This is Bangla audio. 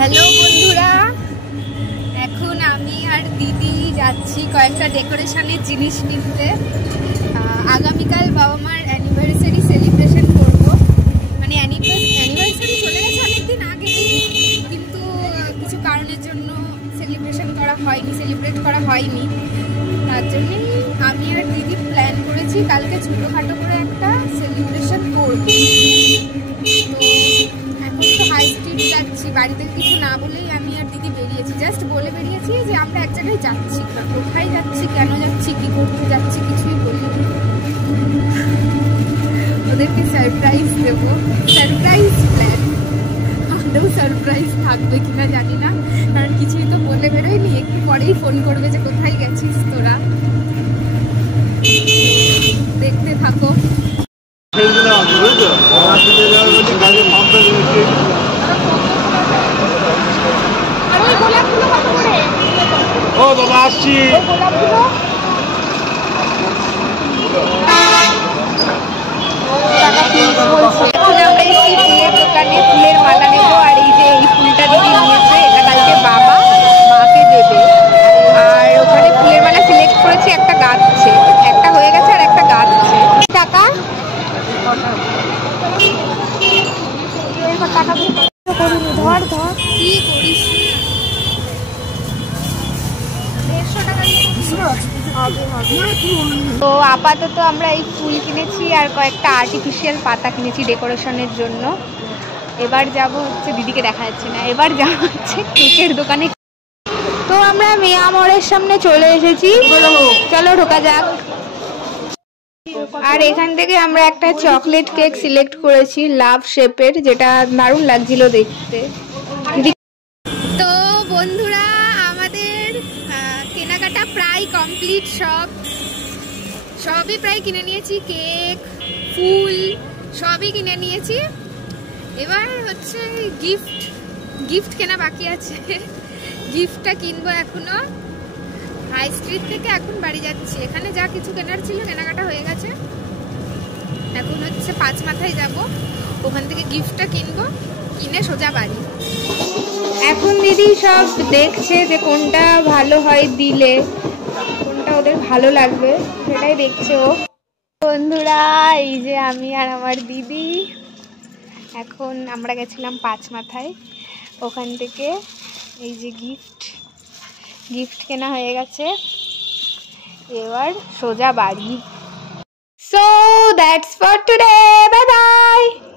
হ্যালো বন্ধুরা, এখন আমি আর দিদি যাচ্ছি কয়েকটা ডেকোরেশনের জিনিস কিনতে। আগামীকাল বাবা মার অ্যানিভার্সারি সেলিব্রেশন করব। মানে অ্যানিভার্সারি চলে গেছে অনেকদিন আগে, কিন্তু কিছু কারণের জন্য সেলিব্রেট করা হয়নি। তার জন্যই আমি আর দিদি প্ল্যান করেছি কালকে ছোটোখাটো করে একটা সেলিব্রেশন করব। তো এখন তো হাই স্ট্রিট যাচ্ছি, বাড়ি থেকে কিছু না বলেই আমি আর দিদি বেরিয়েছি। জাস্ট বলে বেরিয়েছি যে আমরা এক জায়গায় যাচ্ছি, কোথায় যাচ্ছি, কেন যাচ্ছি, কি করতে যাচ্ছি কিছুই বলিনি। ওদেরকে সারপ্রাইজ দেবো, সারপ্রাইজ প্ল্যান। আদৌ সারপ্রাইজ থাকবে কিনা জানি না, কারণ কিছুই তো বলে বেরোয়নি। একটু পরেই ফোন করবে যে কোথায় গেছিস তোরা। দেখতে থাকো। ও বাবা আসছি। আমরা এই ফুলের দোকানে ফুলের মালা নেবো, আর এই যে এই ফুলটা দিদি নিয়েছে, এটা কালকে বাবা মাকে দেবে। আর ওখানে ফুলের মালা সিলেক্ট করেছি, একটা গাছছে, একটা হয়ে গেছে আর একটা গাছছে। টাকা ধর ধর কি করিস। তো আপাতত আমরা এই ফুল কিনেছি আর কয়েকটা আর্টিফিশিয়াল পাতা কিনেছি ডেকোরেশনের জন্য। এবার যাব হচ্ছে, দিদিকে দেখা যাচ্ছে না, এবার যাব হচ্ছে কেকের দোকানে। তো আমরা মিয়া মোড়ের সামনে চলে এসেছি, চলো ঢোকা যাক। আর এখান থেকে আমরা একটা চকলেট কেক সিলেক্ট করেছি লাভ শেপের, যেটা দারুণ লাগছিল দেখতে। তো বন্ধুরা, আমাদের কেনাকাটা প্রায় কমপ্লিট, সবই প্রায় কিনে নিয়েছি। কেক, ফুল সবই কিনে নিয়েছি। এবার হচ্ছে গিফট কেনা বাকি আছে। গিফটটা কিনবো এখনো। হাই স্ট্রিট থেকে এখন বাড়ি যাচ্ছি। এখানে যা কিছু কেনার ছিল কেনাকাটা হয়ে গেছে। এখন হচ্ছে পাঁচ মাথায় যাব, ওখান থেকে গিফটটা কিনবো, কিনে সোজা বাড়ি। এখন দিদি সব দেখছে যে কোনটা ভালো হয় দিলে, কোনটা ওদের ভালো লাগবে সেটাই দেখছে ও। বন্ধুরা, এই যে আমি আর আমার দিদি এখন আমরা গেছিলাম পাঁচ মাথায়, ওখান থেকে এই যে গিফট কেনা হয়ে গেছে, এবার সোজা বাড়ি। So that's for today. Bye bye.